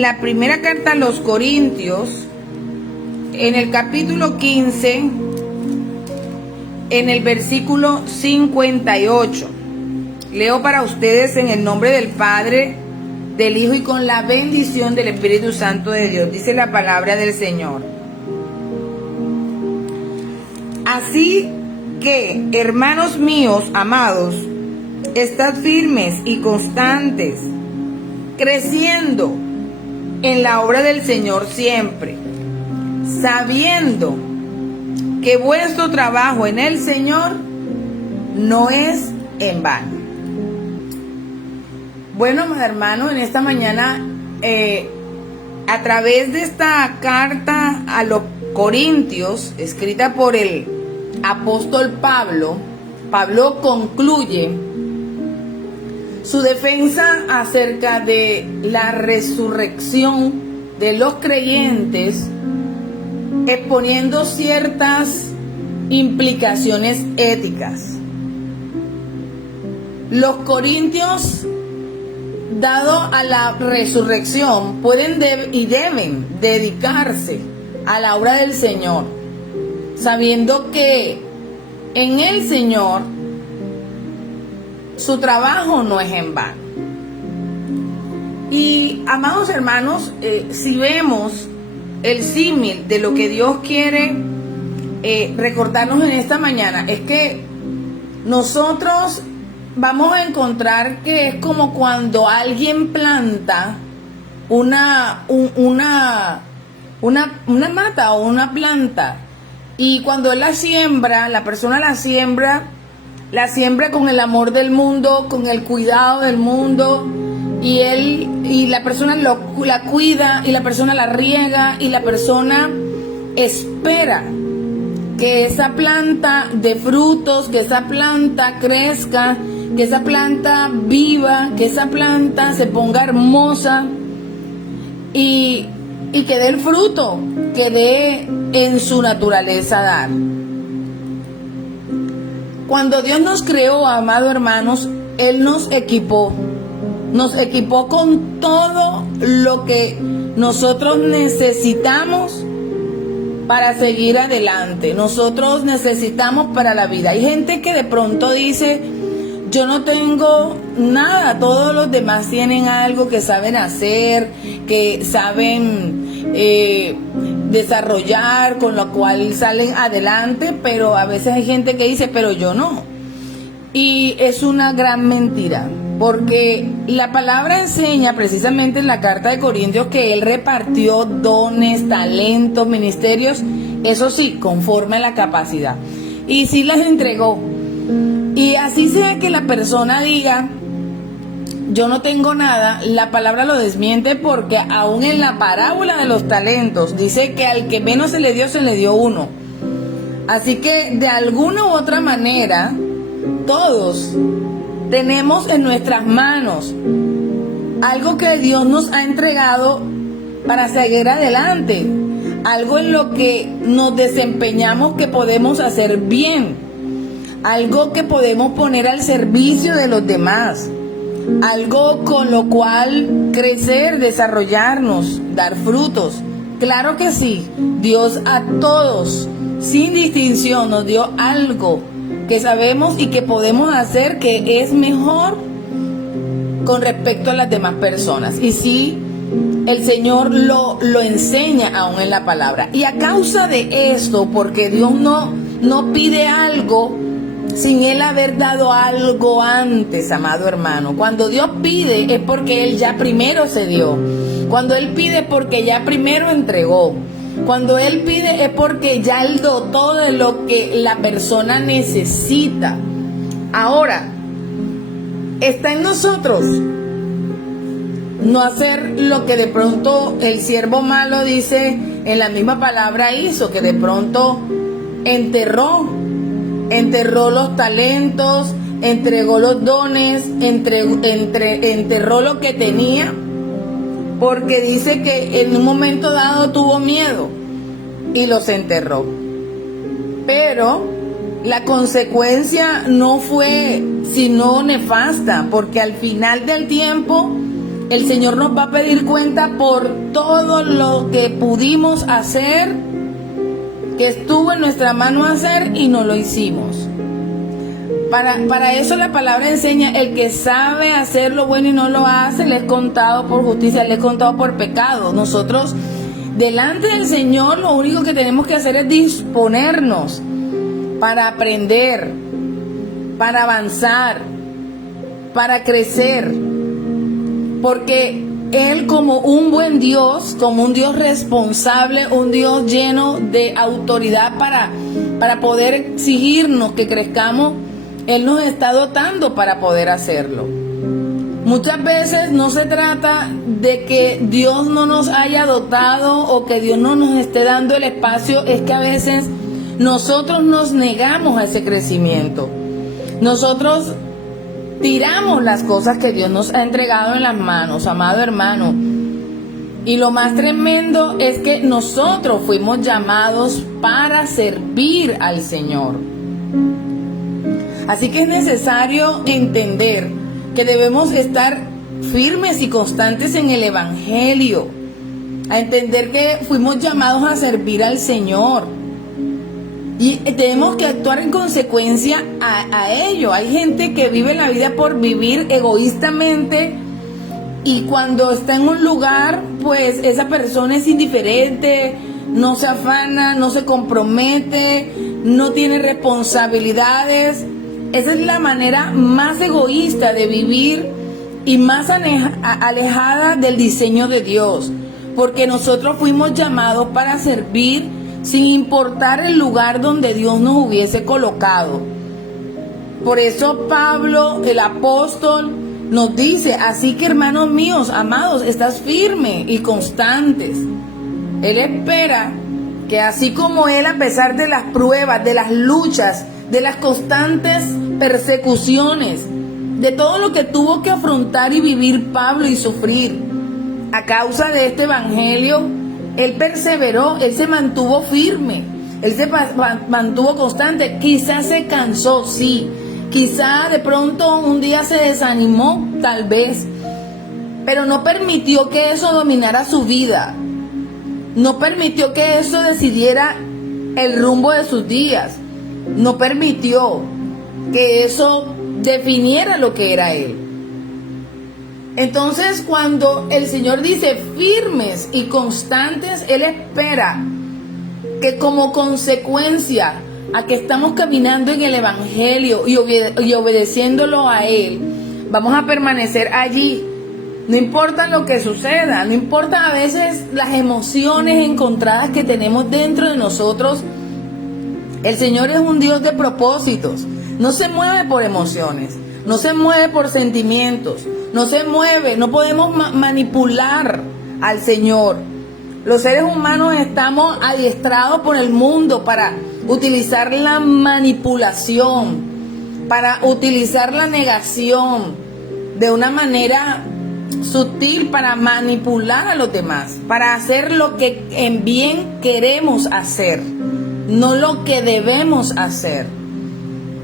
la primera carta a los Corintios, en el capítulo 15, en el versículo 58. Leo para ustedes en el nombre del Padre, del Hijo y con la bendición del Espíritu Santo de Dios. Dice la palabra del Señor. Así que, hermanos míos amados, estad firmes y constantes, creciendo en la obra del Señor siempre, sabiendo que vuestro trabajo en el Señor no es en vano. Bueno, mis hermanos, en esta mañana, a través de esta carta a los Corintios, escrita por el apóstol Pablo, Pablo concluye su defensa acerca de la resurrección de los creyentes, exponiendo ciertas implicaciones éticas. Los corintios, dado a la resurrección, pueden y deben dedicarse a la obra del Señor, sabiendo que en el Señor su trabajo no es en vano. Y, amados hermanos, si vemos el símil de lo que Dios quiere recordarnos en esta mañana, es que nosotros vamos a encontrar que es como cuando alguien planta una mata o una planta, y cuando él la siembra, la persona la siembra con el amor del mundo, con el cuidado del mundo, y la persona la cuida, y la persona la riega, y la persona espera que esa planta dé frutos, que esa planta crezca, que esa planta viva, que esa planta se ponga hermosa y que dé el fruto que dé en su naturaleza dar. Cuando Dios nos creó, amados hermanos, Él nos equipó con todo lo que nosotros necesitamos para seguir adelante. Nosotros necesitamos para la vida. Hay gente que de pronto dice: yo no tengo nada, todos los demás tienen algo que saben hacer, que saben desarrollar, con lo cual salen adelante, pero a veces hay gente que dice: pero yo no. Y es una gran mentira, porque la palabra enseña precisamente en la carta de Corintios que Él repartió dones, talentos, ministerios, eso sí, conforme a la capacidad. Y sí las entregó. Y así sea que la persona diga: yo no tengo nada, la palabra lo desmiente, porque aún en la parábola de los talentos dice que al que menos se le dio uno. Así que de alguna u otra manera todos tenemos en nuestras manos algo que Dios nos ha entregado para seguir adelante, algo en lo que nos desempeñamos, que podemos hacer bien, algo que podemos poner al servicio de los demás, algo con lo cual crecer, desarrollarnos, dar frutos. Claro que sí, Dios a todos, sin distinción, nos dio algo que sabemos y que podemos hacer que es mejor con respecto a las demás personas. Y sí, el Señor lo enseña aún en la palabra. Y a causa de esto, porque Dios no pide algo sin Él haber dado algo antes, amado hermano. Cuando Dios pide es porque Él ya primero se dio. Cuando Él pide es porque ya primero entregó. Cuando Él pide es porque ya Él dotó de lo que la persona necesita. Ahora, está en nosotros no hacer lo que de pronto el siervo malo dice en la misma palabra hizo, que de pronto enterró los talentos, entregó los dones, enterró lo que tenía, porque dice que en un momento dado tuvo miedo y los enterró. Pero la consecuencia no fue sino nefasta, porque al final del tiempo el Señor nos va a pedir cuenta por todo lo que pudimos hacer, que estuvo en nuestra mano hacer y no lo hicimos. Para eso la palabra enseña: el que sabe hacer lo bueno y no lo hace, le es contado por justicia, le es contado por pecado. Nosotros, delante del Señor, lo único que tenemos que hacer es disponernos para aprender, para avanzar, para crecer. Porque Él, como un buen Dios, como un Dios responsable, un Dios lleno de autoridad para poder exigirnos que crezcamos, Él nos está dotando para poder hacerlo. Muchas veces no se trata de que Dios no nos haya dotado o que Dios no nos esté dando el espacio, es que a veces nosotros nos negamos a ese crecimiento. Nosotros tiramos las cosas que Dios nos ha entregado en las manos, amado hermano. Y lo más tremendo es que nosotros fuimos llamados para servir al Señor. Así que es necesario entender que debemos estar firmes y constantes en el Evangelio, a entender que fuimos llamados a servir al Señor y tenemos que actuar en consecuencia a ello. Hay gente que vive la vida por vivir egoístamente, y cuando está en un lugar, pues esa persona es indiferente, no se afana, no se compromete, no tiene responsabilidades. Esa es la manera más egoísta de vivir y más alejada del diseño de Dios, porque nosotros fuimos llamados para servir sin importar el lugar donde Dios nos hubiese colocado. Por eso Pablo, el apóstol, nos dice: así que, hermanos míos, amados, estás firmes y constantes. Él espera que así como él, a pesar de las pruebas, de las luchas, de las constantes persecuciones, de todo lo que tuvo que afrontar y vivir Pablo y sufrir a causa de este evangelio, él perseveró, él se mantuvo firme, él se mantuvo constante. Quizás se cansó, sí, quizá de pronto un día se desanimó, tal vez, pero no permitió que eso dominara su vida, no permitió que eso decidiera el rumbo de sus días, no permitió que eso definiera lo que era él. Entonces, cuando el Señor dice firmes y constantes, Él espera que como consecuencia a que estamos caminando en el Evangelio y obedeciéndolo a Él, vamos a permanecer allí. No importa lo que suceda, no importa a veces las emociones encontradas que tenemos dentro de nosotros. El Señor es un Dios de propósitos. No se mueve por emociones, no se mueve por sentimientos, no se mueve, no podemos manipular al Señor. Los seres humanos estamos adiestrados por el mundo para utilizar la manipulación, para utilizar la negación de una manera sutil, para manipular a los demás, para hacer lo que en bien queremos hacer, no lo que debemos hacer.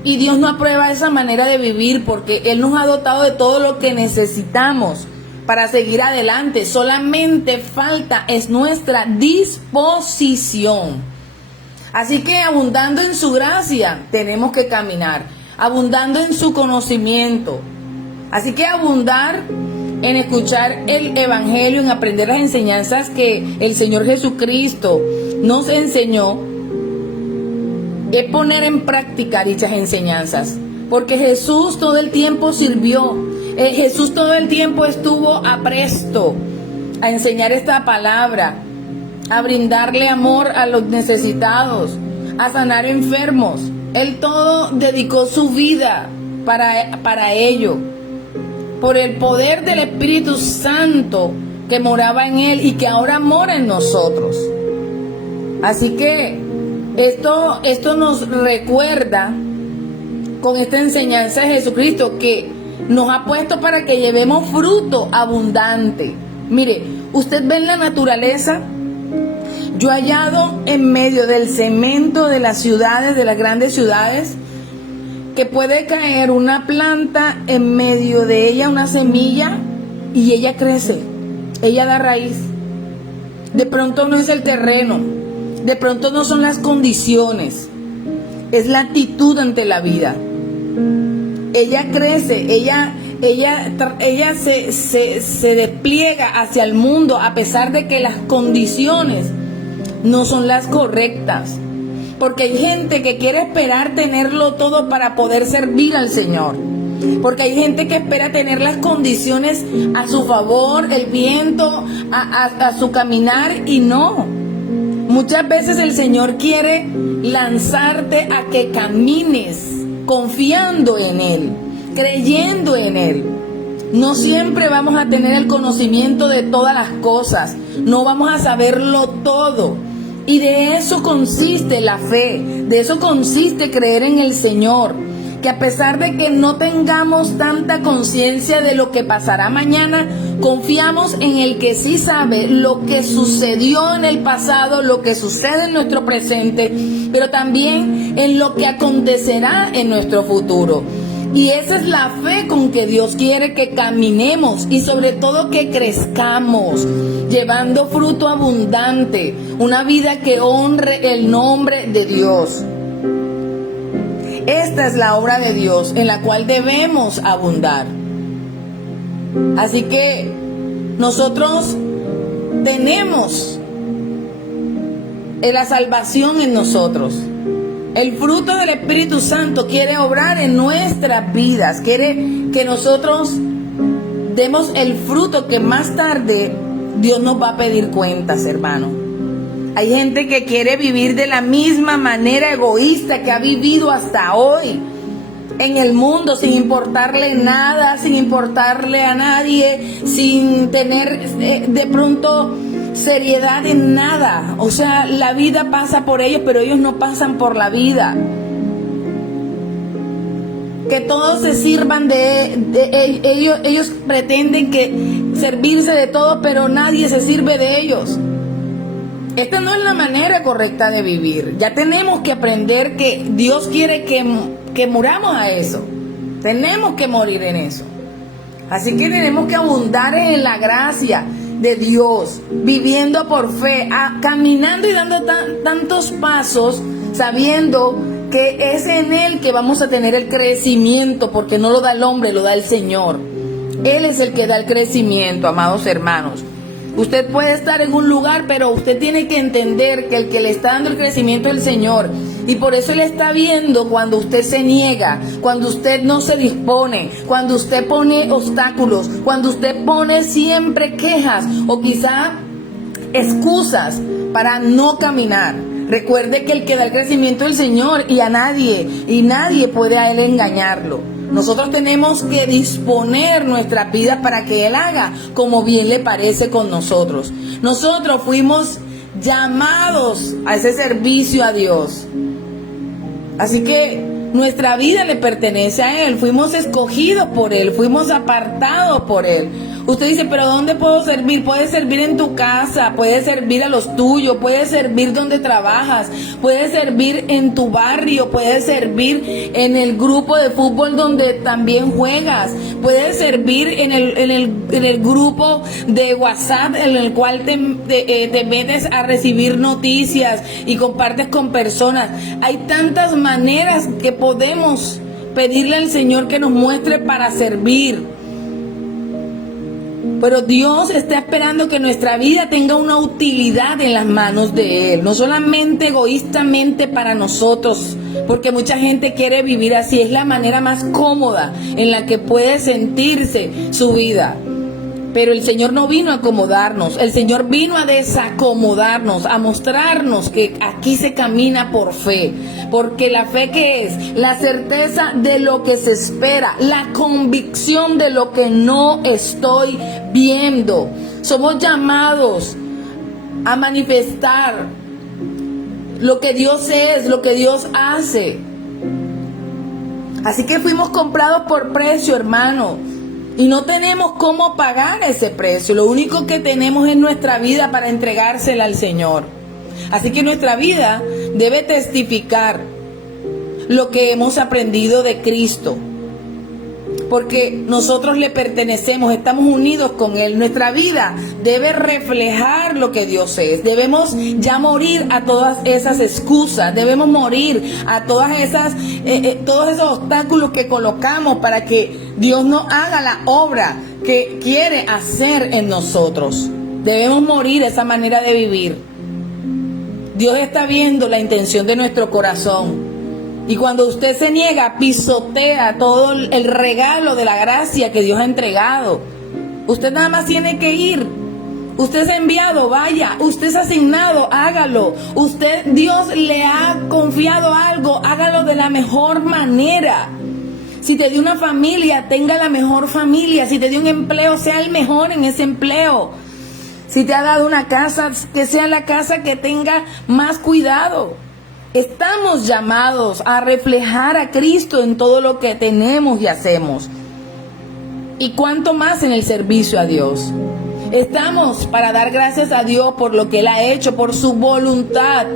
Y Dios no aprueba esa manera de vivir, porque Él nos ha dotado de todo lo que necesitamos para seguir adelante. Solamente falta es nuestra disposición. Así que, abundando en su gracia, tenemos que caminar, abundando en su conocimiento. Así que abundar en escuchar el Evangelio, en aprender las enseñanzas que el Señor Jesucristo nos enseñó, es poner en práctica dichas enseñanzas, porque Jesús todo el tiempo sirvió, Jesús todo el tiempo estuvo apresto a enseñar esta palabra, a brindarle amor a los necesitados, a sanar enfermos. Él todo dedicó su vida para ello, por el poder del Espíritu Santo que moraba en Él y que ahora mora en nosotros. Así que esto nos recuerda con esta enseñanza de Jesucristo, que nos ha puesto para que llevemos fruto abundante. Mire, usted ve en la naturaleza, yo he hallado en medio del cemento de las ciudades, de las grandes ciudades, que puede caer una planta en medio de ella, una semilla, y ella crece, ella da raíz. De pronto no es el terreno, de pronto no son las condiciones, es la actitud ante la vida. Ella crece, ella se despliega hacia el mundo a pesar de que las condiciones no son las correctas. Porque hay gente que quiere esperar tenerlo todo para poder servir al Señor. Porque hay gente que espera tener las condiciones a su favor, el viento, a su caminar, y no. Muchas veces el Señor quiere lanzarte a que camines confiando en Él, creyendo en Él. No siempre vamos a tener el conocimiento de todas las cosas, no vamos a saberlo todo. Y de eso consiste la fe, de eso consiste creer en el Señor. Que a pesar de que no tengamos tanta conciencia de lo que pasará mañana, confiamos en el que sí sabe lo que sucedió en el pasado, lo que sucede en nuestro presente, pero también en lo que acontecerá en nuestro futuro. Y esa es la fe con que Dios quiere que caminemos y sobre todo que crezcamos, llevando fruto abundante, una vida que honre el nombre de Dios. Esta es la obra de Dios en la cual debemos abundar. Así que nosotros tenemos la salvación en nosotros. El fruto del Espíritu Santo quiere obrar en nuestras vidas. Quiere que nosotros demos el fruto que más tarde Dios nos va a pedir cuentas, hermano. Hay gente que quiere vivir de la misma manera egoísta que ha vivido hasta hoy en el mundo, sin importarle nada, sin importarle a nadie, sin tener de pronto seriedad en nada. O sea, la vida pasa por ellos, pero ellos no pasan por la vida. Que todos se sirvan de ellos. Ellos pretenden que servirse de todo, pero nadie se sirve de ellos. Esta no es la manera correcta de vivir. Ya tenemos que aprender que Dios quiere que muramos a eso. Tenemos que morir en eso. Así que tenemos que abundar en la gracia de Dios, viviendo por fe, caminando y dando tantos pasos, sabiendo que es en Él que vamos a tener el crecimiento, porque no lo da el hombre, lo da el Señor. Él es el que da el crecimiento, amados hermanos. Usted puede estar en un lugar, pero usted tiene que entender que el que le está dando el crecimiento es el Señor. Y por eso Él está viendo cuando usted se niega, cuando usted no se dispone, cuando usted pone obstáculos, cuando usted pone siempre quejas o quizá excusas para no caminar. Recuerde que el que da el crecimiento es el Señor y nadie puede a Él engañarlo. Nosotros tenemos que disponer nuestras vidas para que Él haga como bien le parece con nosotros. Nosotros fuimos llamados a ese servicio a Dios. Así que nuestra vida le pertenece a Él. Fuimos escogidos por Él, fuimos apartados por Él. Usted dice, pero ¿dónde puedo servir? Puedes servir en tu casa, puedes servir a los tuyos, puedes servir donde trabajas, puedes servir en tu barrio, puedes servir en el grupo de fútbol donde también juegas, puedes servir en el grupo de WhatsApp en el cual te metes a recibir noticias y compartes con personas. Hay tantas maneras que podemos pedirle al Señor que nos muestre para servir. Pero Dios está esperando que nuestra vida tenga una utilidad en las manos de Él, no solamente egoístamente para nosotros, porque mucha gente quiere vivir así, es la manera más cómoda en la que puede sentirse su vida. Pero el Señor no vino a acomodarnos, el Señor vino a desacomodarnos, a mostrarnos que aquí se camina por fe. Porque la fe, ¿qué es? La certeza de lo que se espera, la convicción de lo que no estoy viendo. Somos llamados a manifestar lo que Dios es, lo que Dios hace. Así que fuimos comprados por precio, hermano. Y no tenemos cómo pagar ese precio. Lo único que tenemos es nuestra vida para entregársela al Señor. Así que nuestra vida debe testificar lo que hemos aprendido de Cristo. porque nosotros le pertenecemos, estamos unidos con Él. Nuestra vida debe reflejar lo que Dios es. Debemos ya morir a todas esas excusas, debemos morir a todos esos obstáculos que colocamos para que Dios no haga la obra que quiere hacer en nosotros. Debemos morir a esa manera de vivir. Dios está viendo la intención de nuestro corazón. Y cuando usted se niega, pisotea todo el regalo de la gracia que Dios ha entregado. Usted nada más tiene que ir. Usted es enviado, vaya. Usted es asignado, hágalo. Dios le ha confiado algo, hágalo de la mejor manera. Si te dio una familia, tenga la mejor familia. Si te dio un empleo, sea el mejor en ese empleo. Si te ha dado una casa, que sea la casa que tenga más cuidado. Estamos llamados a reflejar a Cristo en todo lo que tenemos y hacemos. Y cuánto más en el servicio a Dios. Estamos para dar gracias a Dios por lo que Él ha hecho, por su voluntad.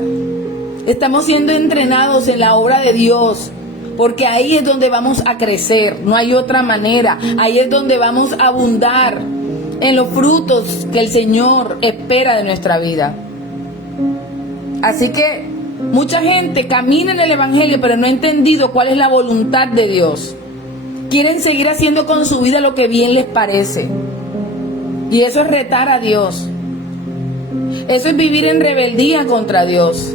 Estamos siendo entrenados en la obra de Dios, porque ahí es donde vamos a crecer, no hay otra manera. Ahí es donde vamos a abundar en los frutos que el Señor espera de nuestra vida. Así que mucha gente camina en el Evangelio, pero no ha entendido cuál es la voluntad de Dios. Quieren seguir haciendo con su vida lo que bien les parece. Y eso es retar a Dios. Eso es vivir en rebeldía contra Dios.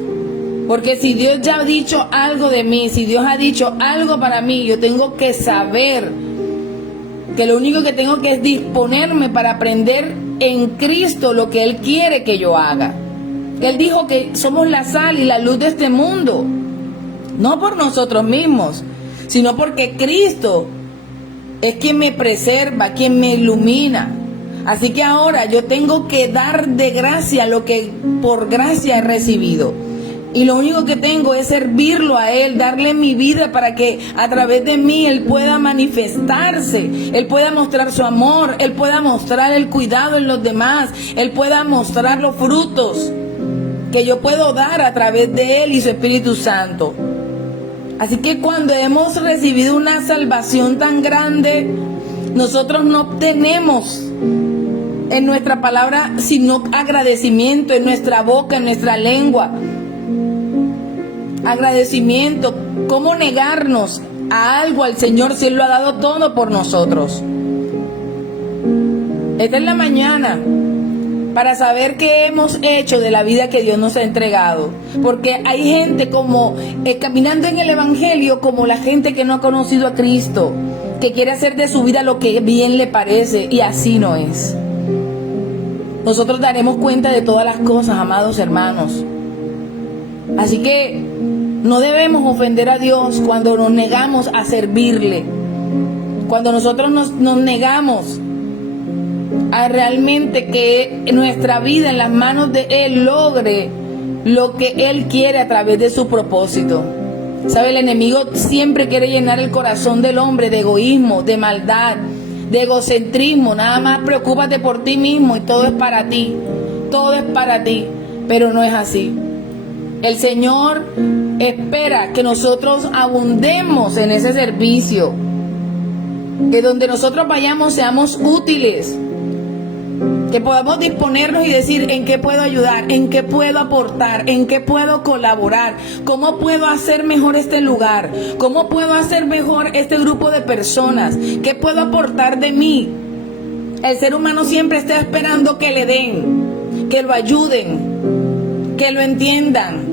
Porque si Dios ya ha dicho algo de mí, si Dios ha dicho algo para mí, yo tengo que saber que lo único que tengo que es disponerme para aprender en Cristo lo que Él quiere que yo haga. Él dijo que somos la sal y la luz de este mundo, no por nosotros mismos, sino porque Cristo es quien me preserva, quien me ilumina. Así que ahora yo tengo que dar de gracia lo que por gracia he recibido. Y lo único que tengo es servirlo a Él, darle mi vida para que a través de mí Él pueda manifestarse, Él pueda mostrar su amor, Él pueda mostrar el cuidado en los demás, Él pueda mostrar los frutos que yo puedo dar a través de Él y su Espíritu Santo. Así que cuando hemos recibido una salvación tan grande, nosotros no obtenemos en nuestra palabra sino agradecimiento, en nuestra boca, en nuestra lengua. Agradecimiento. ¿Cómo negarnos a algo al Señor si Él lo ha dado todo por nosotros? Esta es la mañana para saber qué hemos hecho de la vida que Dios nos ha entregado. Porque hay gente como caminando en el Evangelio, como la gente que no ha conocido a Cristo, que quiere hacer de su vida lo que bien le parece, y así no es. Nosotros daremos cuenta de todas las cosas, amados hermanos. Así que no debemos ofender a Dios cuando nos negamos a servirle. Cuando nosotros nos negamos a realmente que nuestra vida en las manos de Él logre lo que Él quiere a través de su propósito. ¿Sabe? El enemigo siempre quiere llenar el corazón del hombre de egoísmo, de maldad, de egocentrismo. Nada más preocúpate por ti mismo y todo es para ti. Todo es para ti, pero no es así. El Señor espera que nosotros abundemos en ese servicio, que donde nosotros vayamos seamos útiles, que podamos disponernos y decir en qué puedo ayudar, en qué puedo aportar, en qué puedo colaborar, cómo puedo hacer mejor este lugar, cómo puedo hacer mejor este grupo de personas, qué puedo aportar de mí. El ser humano siempre está esperando que le den, que lo ayuden, que lo entiendan,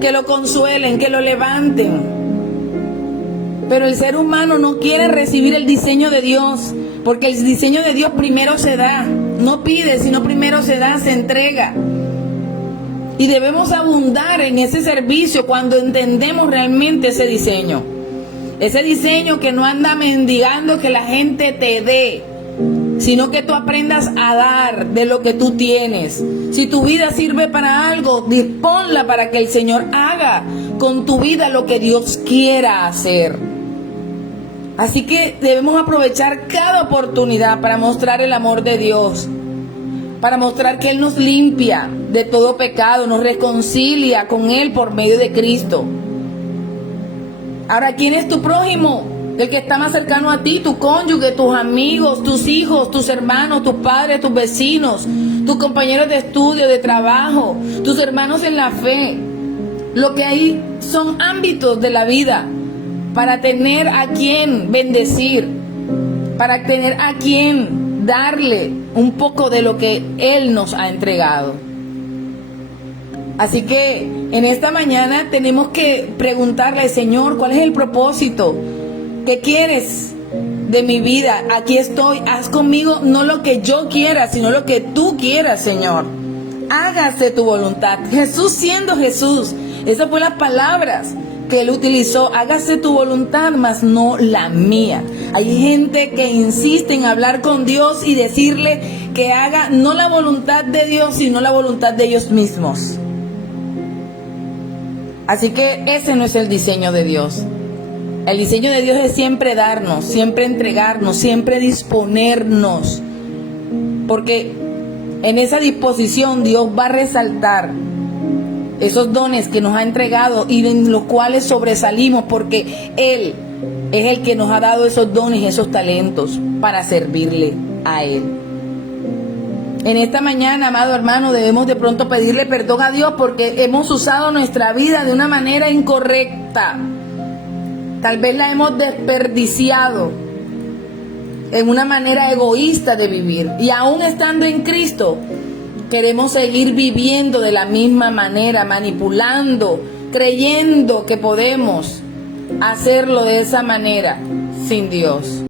que lo consuelen, que lo levanten. Pero el ser humano no quiere recibir el diseño de Dios, porque el diseño de Dios primero se da, no pide, sino primero se da, se entrega. Y debemos abundar en ese servicio cuando entendemos realmente ese diseño que no anda mendigando que la gente te dé, sino que tú aprendas a dar de lo que tú tienes. Si tu vida sirve para algo, disponla para que el Señor haga con tu vida lo que Dios quiera hacer. Así que debemos aprovechar cada oportunidad para mostrar el amor de Dios, para mostrar que Él nos limpia de todo pecado, nos reconcilia con Él por medio de Cristo. Ahora, ¿quién es tu prójimo? del que está más cercano a ti, tu cónyuge, tus amigos, tus hijos, tus hermanos, tus padres, tus vecinos, tus compañeros de estudio, de trabajo, tus hermanos en la fe. Lo que hay son ámbitos de la vida para tener a quien bendecir, para tener a quien darle un poco de lo que Él nos ha entregado. Así que en esta mañana tenemos que preguntarle, Señor, ¿cuál es el propósito? ¿Qué quieres de mi vida? Aquí estoy, haz conmigo no lo que yo quiera, sino lo que tú quieras, Señor. Hágase tu voluntad. Jesús siendo Jesús, esas fueron las palabras que Él utilizó. Hágase tu voluntad, mas no la mía. Hay gente que insiste en hablar con Dios y decirle que haga no la voluntad de Dios, sino la voluntad de ellos mismos. Así que ese no es el diseño de Dios. El diseño de Dios es siempre darnos, siempre entregarnos, siempre disponernos. Porque en esa disposición Dios va a resaltar esos dones que nos ha entregado y en los cuales sobresalimos, porque Él es el que nos ha dado esos dones y esos talentos para servirle a Él. En esta mañana, amado hermano, debemos de pronto pedirle perdón a Dios porque hemos usado nuestra vida de una manera incorrecta. Tal vez la hemos desperdiciado en una manera egoísta de vivir. Y aún estando en Cristo, queremos seguir viviendo de la misma manera, manipulando, creyendo que podemos hacerlo de esa manera sin Dios.